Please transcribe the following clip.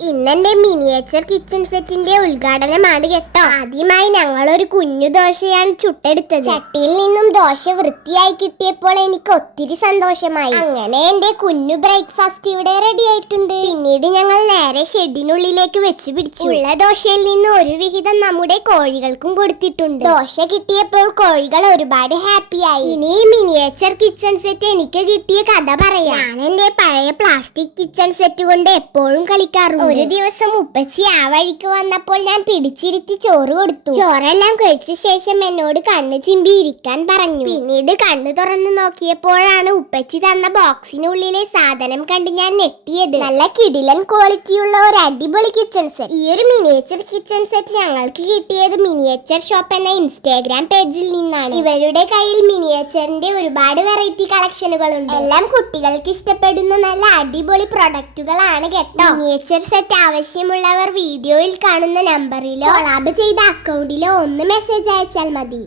ഇന്നെന്റെ miniature kitchen സെറ്റിന്റെ ഉദ്ഘാടനമാണ് കേട്ടോ. ആദ്യമായി ഞങ്ങൾ ഒരു കുഞ്ഞു ദോശയാണ് ചുട്ടെടുത്തത്. ചട്ടിയിൽ നിന്നും ദോശ വൃത്തിയായി കിട്ടിയപ്പോൾ എനിക്ക് ഒത്തിരി സന്തോഷമായി. അങ്ങനെ എന്റെ കുഞ്ഞു ബ്രേക്ക്ഫാസ്റ്റ് ഇവിടെ റെഡി ആയിട്ടുണ്ട്. പിന്നീട് ഞങ്ങൾ നേരെ ഷെഡിനുള്ളിലേക്ക് വെച്ച് പിടിച്ചു. ഉള്ള ദോശയിൽ നിന്ന് ഒരു വിഹിതം നമ്മുടെ കോഴികൾക്കും കൊടുത്തിട്ടുണ്ട്. ദോശ കിട്ടിയപ്പോൾ കോഴികൾ ഒരുപാട് ഹാപ്പിയായി. ഇനി ഈ മിനിയേച്ചർ കിച്ചൺ സെറ്റ് എനിക്ക് കിട്ടിയ കഥ പറയാം. ഞാൻ എന്റെ പഴയ പ്ലാസ്റ്റിക് കിച്ചൺ സെറ്റ് കൊണ്ട് എപ്പോഴും കളിക്കാറുണ്ട്. ഒരു ദിവസം ഉപ്പച്ചി ആ വഴിക്ക് വന്നപ്പോൾ ഞാൻ പിടിച്ചിരുത്തി ചോറ് കൊടുത്തു. ചോറെല്ലാം കഴിച്ച ശേഷം എന്നോട് കണ്ണ് ചിമ്പി ഇരിക്കാൻ പറഞ്ഞു. പിന്നീട് കണ്ണ് തുറന്നു നോക്കിയപ്പോഴാണ് ഉപ്പച്ചി തന്ന ബോക്സിനുള്ളിലെ സാധനം കണ്ട് ഞാൻ ഞെട്ടിയത്. നല്ല കിടിലൻ ക്വാളിറ്റിയുള്ള ഒരു അടിപൊളി കിച്ചൺ സെറ്റ്. ഈ ഒരു മിനിയേച്ചർ കിച്ചൺ സെറ്റ് ഞങ്ങൾക്ക് കിട്ടിയത് മിനിയേച്ചർ ഷോപ്പ് എന്ന ഇൻസ്റ്റാഗ്രാം പേജിൽ നിന്നാണ്. ഇവരുടെ കയ്യിൽ മിനിയേച്ചറിന്റെ ഒരുപാട് വെറൈറ്റി കളക്ഷനുകൾ ഉണ്ട്. എല്ലാം കുട്ടികൾക്ക് ഇഷ്ടപ്പെടുന്ന നല്ല അടിപൊളി പ്രൊഡക്റ്റുകളാണ് കേട്ടോ. മിനിയേച്ചർ സെറ്റ് ആവശ്യമുള്ളവർ വീഡിയോയിൽ കാണുന്ന നമ്പറിലോ കൊളാബ് ചെയ്ത അക്കൗണ്ടിലോ ഒന്ന് മെസ്സേജ് അയച്ചാൽ മതി.